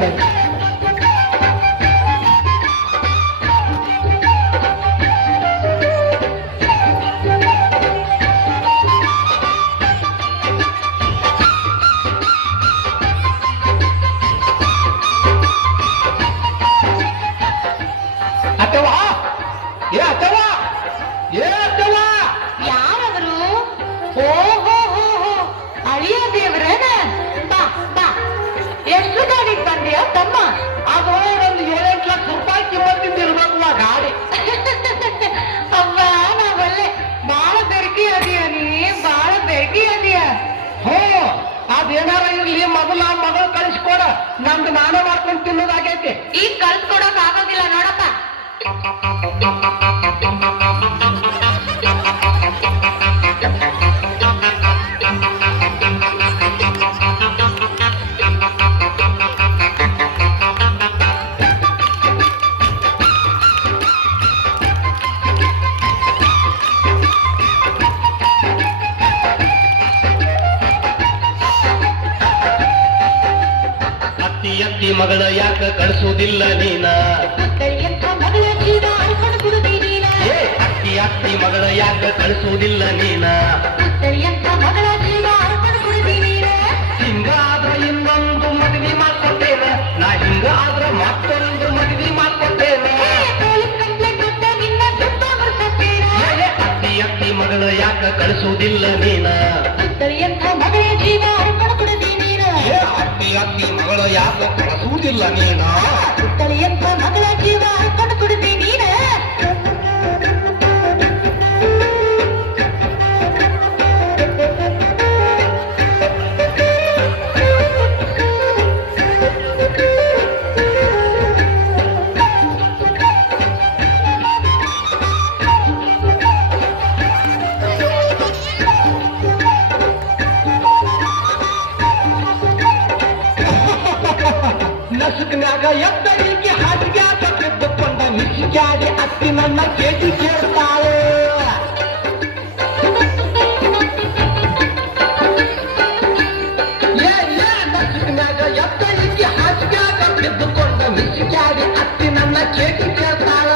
ಬಾಯ್ ಬಾಯ್. ಅತ್ತವಾ ಏ ಅತ್ತವಾ ಏ ಅತ್ತವಾ ಯಾರವರು? ಓಹೋ ಹೋ ಹೋ, ಅಳಿಯ ದೇವ್ರೇನ? ಬಾ ಬಾ. ಎಷ್ಟು ಗಾಡಿಗೆ ಬಂದ್ಯಾ ತಮ್ಮ? ಅದು ಒಂದು 7-8 ಲಕ್ಷ ರೂಪಾಯಿ ಕಿಮ್ಮತ್ತಿಂದ ಇರ್ಬೇಕು ಆ ಗಾಡಿ. ಅವ್ವ ನಾವಲ್ಲೇ ಬಾಳ ಬೆರಕಿ ಅದೀಯ ನೀ, ಬಾಳ ಬೆರಕಿ ಅದೀಯ. ಹ್ಞೂ ಅದೇನಾರ ಇರ್ಲಿ, ಮೊದಲ ಮಗಳು ಕಳಿಸ್ಕೊಡ, ನಮ್ದು ನಾನೇ ಮಾಡ್ಕೊಂಡು ತಿನ್ನೋದಾಗೈತಿ. ಈಗ ಕಳ್ಸ್ಕೊಡಕ್ ಆಗೋದಿಲ್ಲ ನೋಡಪ್ಪ. ಅತ್ತಿ ಮಗಳ ಯಾಕ ಕಳಿಸೋದಿಲ್ಲ ನೀನ? ಎಂಥ ಮಗಳ ಜೀವ ಅರ್ಪಣೆ ಕೊಡುದಿ ನೀನ. ಅತ್ತಿ ಮಗಳ ಯಾಕ ಕಳಿಸೋದಿಲ್ಲ ನೀನ? ಎಂಥ ಮಗಳ ಜೀವ ಅರ್ಪಣೆ ಕೊಡುದಿ ನೀನ. ಹಿಂಗಾದ್ರ ಇನ್ನೊಂದು ಮದುವೆ ಮಾಡ್ಕೊಟ್ಟೇನೆ ನಾ, ಹಿಂಗಾದ್ರ ಮತ್ತೊಂದು ಮದುವೆ ಮಾಡ್ಕೊಟ್ಟೇನೆ. ಪೊಲೀಸ್ ಕಂಪ್ಲೇಂಟ್ ಕೊಟ್ಟ ನಿನ್ನ ದುಡ್ಡ ಬರ್ಸತ್ತೇನೆ. ಅತ್ತಿ ಮಗಳ ಯಾಕ ಕಳಿಸೋದಿಲ್ಲ ನೀನ? ಎಂಥ ಮಗಳ ಜೀವ ಅರ್ಪಣೆ ಕೊಡುದಿ ನೀನ. ಅತ್ತಿ ಮಗಳ ಯಾಕ ಕಳಿಸೋದಿಲ್ಲ ನೀನ? ಎಂಥ ಮಗಳ ಜೀವ ಅರ್ಪಣೆ ಕೊಡುದಿ ನೀನ. ನಸುಕ್ನಾಗ ಎದ್ದರಿಗೆ ಹಾಸಿಗ್ಯಾಗ ಬಿದ್ದುಕೊಂಡ ಮಿಸಿಕ್ಯಾಡಿ ಅತ್ತಿ ನನ್ನ ಕೇಳಿ ಕೇಳ್ತಾಳೆ. ನಸುಕ್ನಾಗ ಎದ್ದರಿಗೆ ಹಾಸಿಗ್ಯಾಗ ಬಿದ್ದುಕೊಂಡ ಮಿಸಿಕ್ಯಾಡಿ ಅತ್ತಿ ನನ್ನ ಕೇಳಿ ಕೇಳ್ತಾಳ.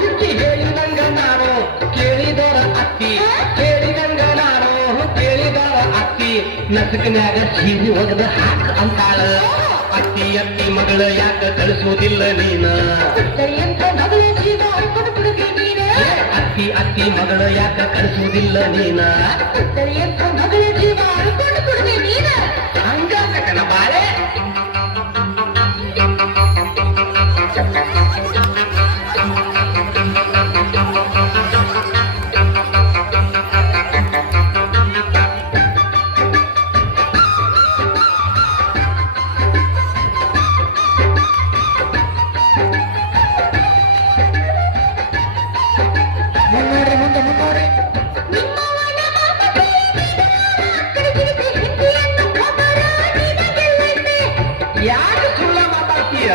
ಮಿಕ್ಕಿ ಹೇಳಿದಂಗ ನಾನು ಕೇಳಿದರ ಅತ್ತಿ, ಕೇಳಿದಂಗ ನಾನು ಕೇಳಿದರ ಅತ್ತಿ, ನಸುಕ್ನ್ಯಾಗ ಸೀರೆ ಒಗದ ಹಾಕ ಅಂತಾಳ. ಅತ್ತಿ ಮಗಳ ಯಾಕ ಕಳಿಸೋದಿಲ್ಲ ನೀನ? ಎಂಥ ಮಗಳ ಜೀವ ಅರ್ಪಣೆ ಕೊಡುದಿ ನೀನ. ಅತ್ತಿ ಮಗಳ ಯಾಕ ಕಳಿಸೋದಿಲ್ಲ ನೀನ? ಎಂಥ ಮಗಳ ಜೀವ ಅರ್ಪಣೆ ಕೊಡುದಿ ನೀನ. ಹಂಗಾಕನ ಬಾಳೆ. ಮುಂದೆ ನಿಮ್ಮವನ ಮಾತೇ ಕಡಿದಿರಿಸಿ ಹಿಂದಿಯನ್ನು ಖಬರ ನಿನಗೆಲ್ಲೈತೆ. ಯಾಕೆ ಸುಳ್ಳ ಮಾತಾಡ್ತೀಯ?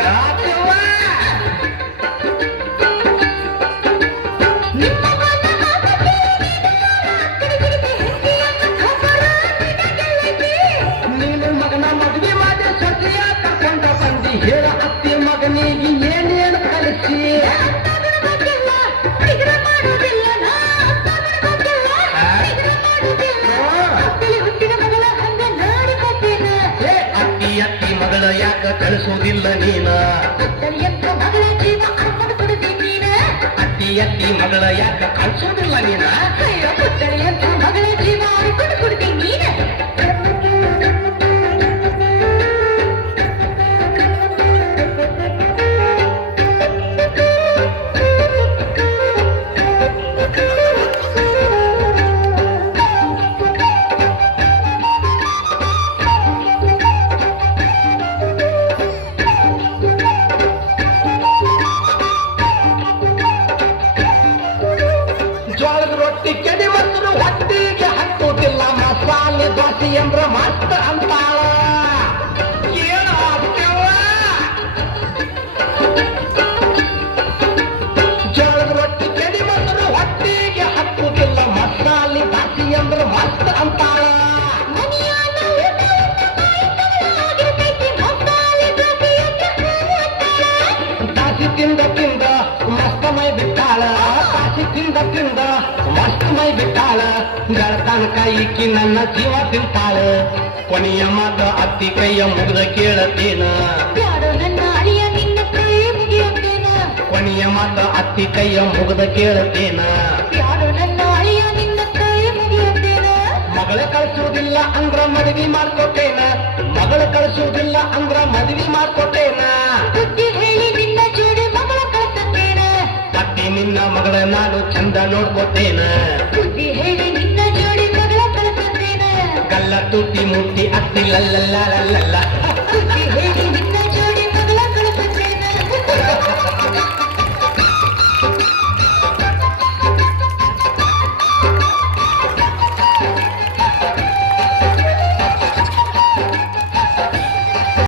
ನಿಮ್ಮವನ ಮಾತೇ ಕಡಿದಿರಿಸಿ ಹಿಂದಿಯನ್ನು ಖಬರ ನಿನಗೆಲ್ಲೈತೆ. ನೀನು ಮಗನ ಮದುವೆ ಮಾಡಿ ಸೊಸೆಯ ಕರ್ಕೊಂಡ ಬಂದಿ, ಹೇಳ ಅತ್ತಿ ಮಗನಿಗೆ ಏನೇನು ಕಲಿಸಿ? ಅಂತವರ ಗೊತ್ತಿಲ್ಲ, ನಿಗ್ರ ಮಾಡುವುದಿಲ್ಲ ನಾ. ಅಂತವರ ಗೊತ್ತಿಲ್ಲ, ನಿಗ್ರ ಮಾಡುವುದಿಲ್ಲ. ಅತ್ತಲಿ ಹುಟ್ಟಿದ ಮಗಳ ಹಂಗ ನೋಡಿಕೊಟ್ಟೇನ. ಅತ್ತಿ ಮಗಳ ಯಾಕ ಕಳಿಸೋದಿಲ್ಲ ನೀನ? ಎಂಥ ಮಗಳ ಜೀವ ಅರ್ಪಣೆ ಕೊಡುದಿ ನೀನ. ಅತ್ತಿ ಮಗಳ ಯಾಕ ಕಳಿಸೋದಿಲ್ಲ ನೀನ? ಎಂಥ ಮಗಳ ಜೀವ ಅರ್ಪಣೆ ಕೊಡುದಿ ನೀನ. ಜೋಳದ ರೊಟ್ಟಿ ಕೆಡಿ ಮೊಸರು ಹೊಟ್ಟಿಗೆ ಹತ್ತುತ್ತಿಲ್ಲ, ಮಸಾಲೆ ದೋಸೆ ಎಂದ್ರ ಮಸ್ತ್ ಅಂತಾಳ. ಏನ ಆಗ್ತೇವ? ಜೋಳದ ರೊಟ್ಟಿ ಕೆಡಿ ಮೊಸರು ಹೊಟ್ಟಿಗೆ ಹತ್ತುತ್ತಿಲ್ಲ, ಮಸಾಲೆ ದೋಸೆ ಎಂದ್ರ ಮಸ್ತ್ ಮಸ್ತ್ ಮೈ ಬಿಟ್ಟಾಳ ಬೆಳತನಕ ಈಕಿ ನನ್ನ ಜೀವ ತಿಂತಾಳ ಕೊನೆಯ ಮಾತ ಅತ್ತಿ ಕೈಯ ಮುಗ್ದ ಕೇಳತೇನ ಯಾರೋ ನನ್ನ ಅಳಿಯ ನಿನ್ನ ಕೈ ಮುಗಿಯುತ್ತೇನ ಕೊನೆಯ ಮಾತ ಅತ್ತಿ ಕೈಯ ಮುಗ್ದ ಕೇಳತೇನ ಯಾರೋ ನನ್ನ ಅಳಿಯ ನಿನ್ನ ಕೈ ಮುಗಿಯುತ್ತೇನ ಮಗಳ ಕಳಿಸುವುದಿಲ್ಲ ಅಂದ್ರ ಮದುವೆ ಮಾಡ್ಕೊಟ್ಟೇನ ಮಗಳ ಕಳಿಸುವುದಿಲ್ಲ ಅಂದ್ರ ಮದುವೆ ಮಾಡ್ಕೊಟ್ಟೇನ ಬುದ್ಧಿ ಹೇಳಿ ನಿನ್ನ ಜೋಡಿ ಮಗಳ ಕಳ್ಸತ್ತೇನ ಅತ್ತಿ ನಿನ್ನ ಮಗಳ ನಾನು ಚಂದ ನೋಡ್ಕೊಟ್ಟೇನ ಬುದ್ಧಿ ಹೇಳಿ ನಿನ್ನ ಜೋಡಿ ಮಗಳ ಕಳ್ಸತ್ತೇನ ಕಲ್ಲ ತುಟ್ಟಿ ಮುಟ್ಟಿ ಅತ್ತಿ ಲಲ್ಲ ಬುದ್ಧಿ ಹೇಳಿ ನಿನ್ನ